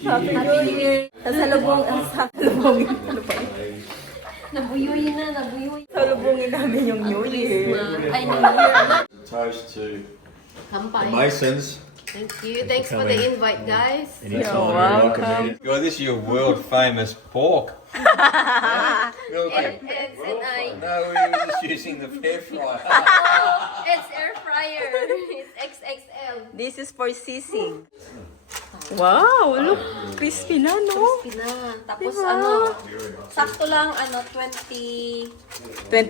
Happy New Year! Sasalubungin. Ano pa yun? Nabuyoy na, nabuyoy. Salubungin namin yung New Year. Ay, New Year. Toast to the Kampay. Masons. Thank you. Thanks for the invite, guys. Anytime You're you're welcome. welcome. God, this is your world famous pork. And I... No, we were just using the air fryer. It's air fryer. It's XXL. This is for sisig. Wow, look, crispy na, no? Crispy na. Tapos Diba? ano, sakto lang, 20... 20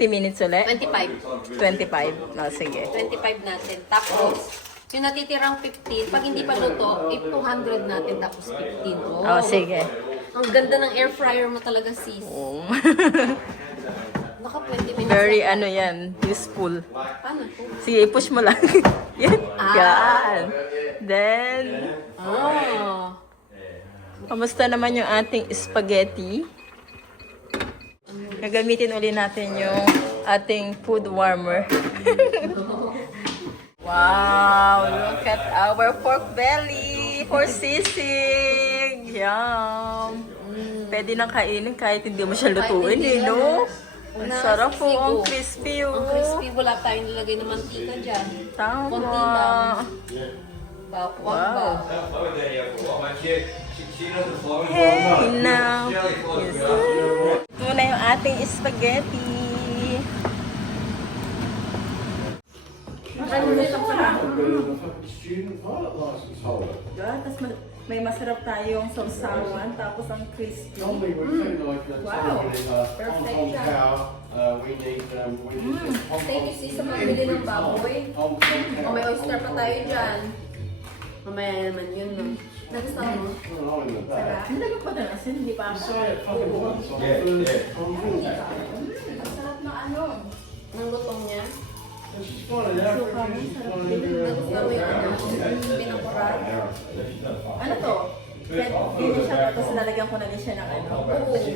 minutes ulit? 25. 25. No, sige. 25 natin. Tapos, yung natitirang 15, pag hindi pa luto, 200 natin, tapos 15. Oh, sige. Ang ganda ng air fryer mo talaga, sis. Oh. Naka 20 minutes. Very lang. yan, useful. Ano to? Sige, push mo lang. Yan. Ah. Yan. Then, Oh. kamusta naman yung ating spaghetti? Gagamitin uli natin yung ating food warmer. Wow, look at our pork belly for sisig. Yum. Pwede nang kainin kahit hindi mo siya lutuin eh, no? Ang sarap po, ang crispy oh. Ang crispy, wala tayong nilagay ng mantika dyan. Tama. Konti lang. Wow. Hey, now. Yes. Ito na yung ating spaghetti. Tapos may masarap tayong sausawan, tapos ang crispy. Wow. Perfect Thank you, sis, sa pambili ng baboy. O may oyster pa tayo dyan. Mamaya naman yun, no? Nagustuhan mo? Sarap. Nilagyan pa ng asin, hindi pa ako. Ang sarap na ano. Ng lutong niya. Suka mo, sarap din. Nagustuhan mo yung pinakurat. Ano to? Ganyan siya, tapos lalagyan ko na din siya ng ano.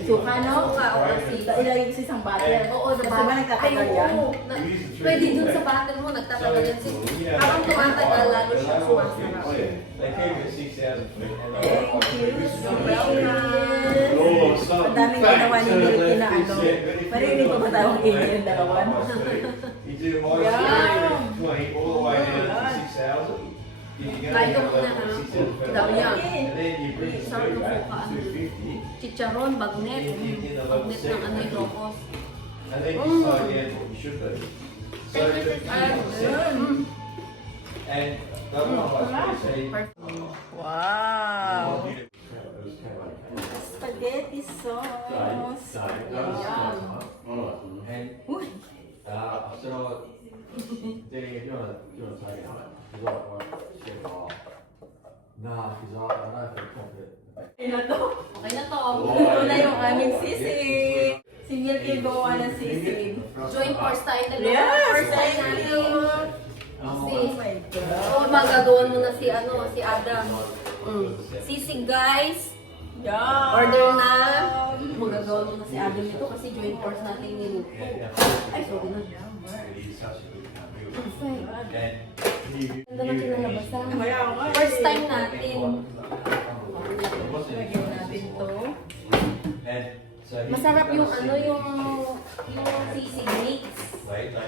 Suka, no? Suka o kasi. Ilagay ko sa isang butter. Oo, sa Kasi ba batter. nagtatagal yan? Pwede dun sa butter mo, nagtatagal yan. Habang tumatagal, lalo siya sumasarap. Ang daming ginawa ni Milky na ano. Marinig pa ba tayong alien dalawan? Try ko muna ha. Daw yan. Sarap ng suka. Chicharon, bagnet. Bagnet ng ano yung rokos. Wow! Spaghetti sauce. Uy! Okay na to. Okay na to. Ito na yung aming sisig. Si Milky gawa ng sisig. Joint course tayo dalawa. Yes! First time Thank natin. you! Si, Oh my God. so, magagawan mo na si Adam. Sisig, guys. Yeah! Order na. Magagawan mo na si Adam ito kasi joint course natin niluto. Ay, sorry na. Perfect. Ganda na kinalabasan. First time natin. Lagyan natin to. Masarap yung yung sisig mix.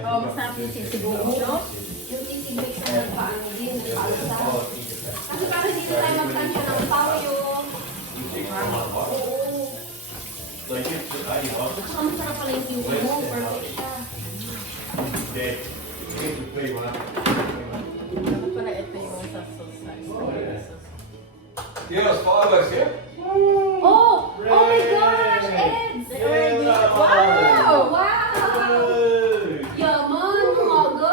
Oh, masarap yung sisig mix, no? Yung sisig mix na nagpaano din, nagpalsa. Kasi para dito tayo magtansya ng toyo. Oo. Saka masarap pala yung sisig mo. Perfect siya. Dapat pala ito yung sa sauce. Yeah, fireworks here. Oh! Oh my gosh! Eds! Wow! Wow! Yaman! Umaga!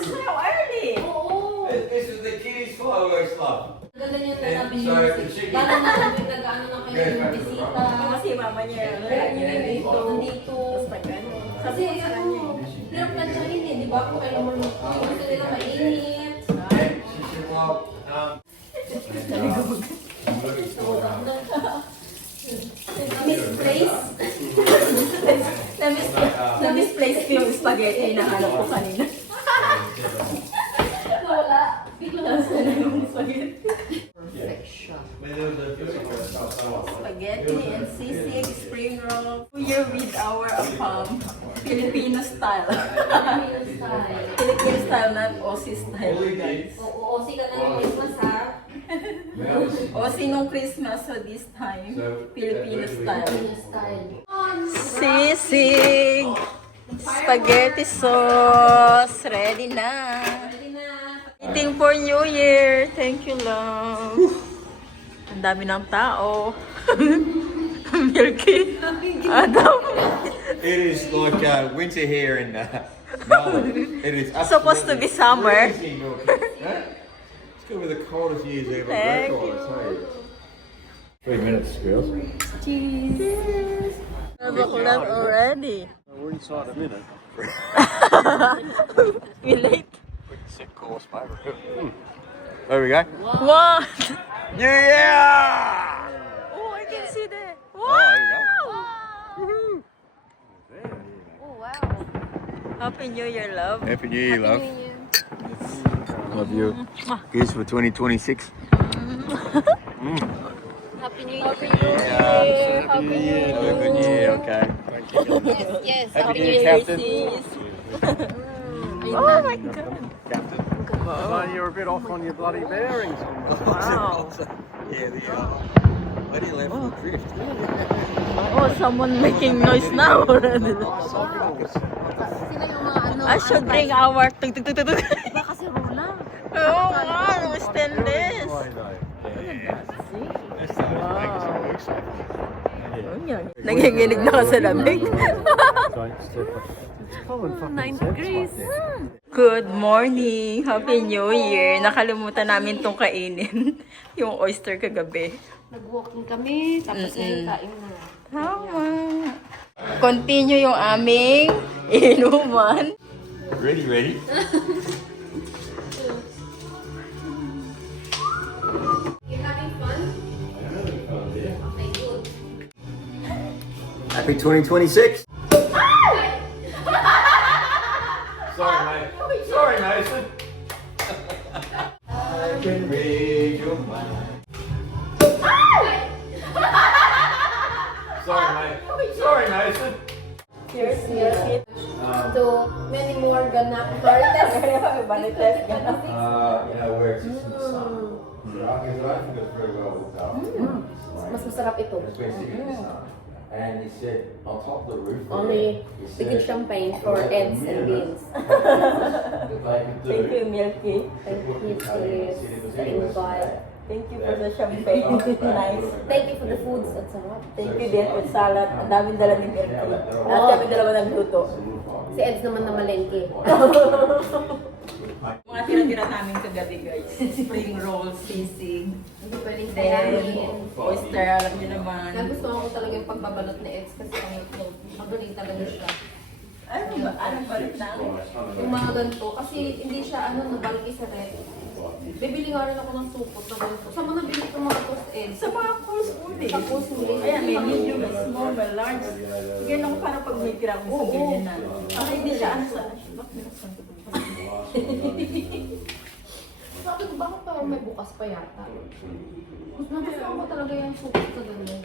So early! Oo! This is the kiddies fireworks club. Ganda niya na nabili Sorry, yung the chicken. Lalo na kung nag-ano na kayo ng bisita. Kasi mama niya, Nandito. Nandito. Tapos pag ano, Kasi hirap na siya hindi, di ba? Kung kailan mo gusto nila mainit. Misplace. na-misplace ko yung spaghetti na hanap ko kanina. Wala. Bigla na Tapos na yung spaghetti. perfect siya. Spaghetti and sisig, spring roll. Here with our Filipino style. Filipino style. Filipino style, not Aussie style, guys. Oo, ka na yung Christmas ha. Aussie nung Christmas, so this time, Filipino style. Filipino style. Sisig! Spaghetti sauce! Ready na! Ready na. Eating for New Year! Thank you, love! Ang dami ng tao. Milky. Adam. It is like winter here in Melbourne. It is Supposed to be summer. freezing, Milky. Huh? It's good with the coldest years ever. Thank Record, 3 minutes, girls. Cheese. 12 o'clock already. We're inside a minute. We late. Sick course, mate. There we go. What? New Year! Oh, I can see that. Oh, there you Wow! Oh, wow. Happy New Year, love. Happy New Year, love. New Year. Love you. Goose for 2026. Happy New Year. Happy New Year. Happy New Year. Have a good year, okay. Yes, yes. Happy New New Year, Year, Captain. sis. Oh my God. Captain. So you're a bit off on your bloody bearings. Wow. Yeah, the lady left the drift. Oh, someone making noise now. Sila yung mga ano. I should bring our tug tug tug tug tug. Baka si Rona. Oo nga, no stainless. Nanginginig na ka sa lamig. 9 degrees. Good morning! Happy New Year! Nakalimutan namin tong kainin. Yung oyster kagabi. Nag-walking kami, tapos ngayon kain na. Tama. Continue yung aming inuman. Ready, ready? You're having fun? Okay, good. Happy 2026. Sorry, mate. Sorry, Mason. I can read your mind. Sorry, mate. Sorry, Mason. Cheers, cheers. To many more ganap parties. Where it's just sun. I don't think it's very well looked after. Mas masarap ito. It's been sitting in the sun. And he said, on top of the roof, Only he the good said, champagne for eggs and beans. that they could do. Thank you, Milky. Thank you for the invite. Thank you for the champagne. Nice. Thank you for the foods at sarap. Thank you din for salad. Ang daming dala ni Milky. At kami dalawa nagluto. Si Eds naman na malengke. Mga tira-tira namin kagabi, guys. Spring roll, sisig. Hindi pwedeng Then, sayahin. oyster, alam niyo naman. Nagustuhan ko talaga yung pagbabalot ni Eds kasi magaling talaga siya. Ano ba? Anong balik na? Yung mga ganito, kasi hindi siya nabalki sa red. Bibili nga rin ako ng supot na ganito. Saan mo nabili itong mga toast Eds? Sa mga course uli. Sa course uli. Ayan, may medium, may small, may large. Ganyan ako para pag may gram sa ganyan na. Kasi hindi siya ano sa... Bakit binuksan ko ito? Sabi ko, bakit parang may bukas pa yata? Nagustuhan ko talaga yung supot sa ganyan.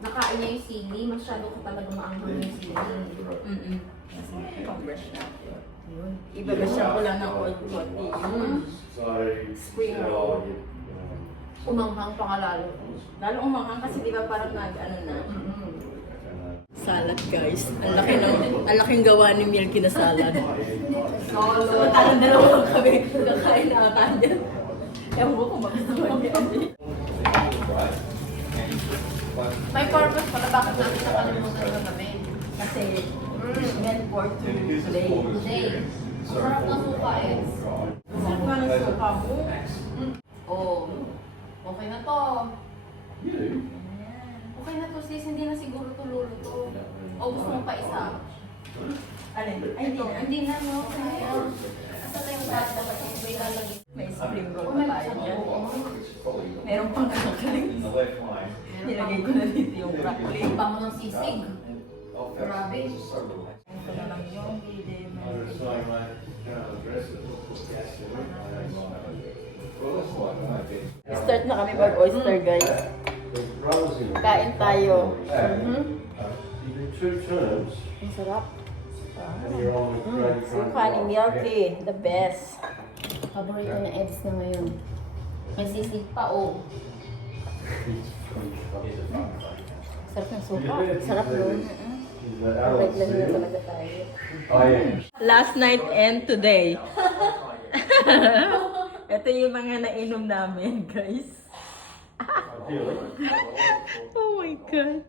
Nakain niya yung sili, masyado ko talaga maanghang yung sili. Pang-brush na. Ibabasya ko lang ng old coffee. Spring roll. Umanghang pa nga lalo. Lalo umanghang kasi di ba parang nag-ano na. Salad, guys. Ang laking gawa ni Milky na salad. So, talang dalawa lang kami kakain na ata dyan. Ewan ko kung magustuhan niya. May purpose pala bakit natin nakalimutan na kami. Kasi, meant for today. Today, ang sarap ng suka Eds. Saan ba ng suka mo? Oh, okay na to. Okay na to sis, hindi na siguro to luluto. O gusto mo pa isa? Alin? Ay, hindi na. Hindi na no, sayang. Asa na yung bata ba yung may lalagay? May spring roll pa tayo dyan. Meron pang kakaling. Nilagay ko na dito yung broccoli. Ang bango ng sisig. Grabe. Ito na lang yung video. Start na kami mag-oyster, guys. Kain tayo. Ang sarap. Honey milky, the best. Paborito na Eds na ngayon. May sisig pa, oh. Sarap ng suka. Sarap nun. Regular na talaga tayo. Last night and today. Ito yung mga nainom namin, guys. Oh my God.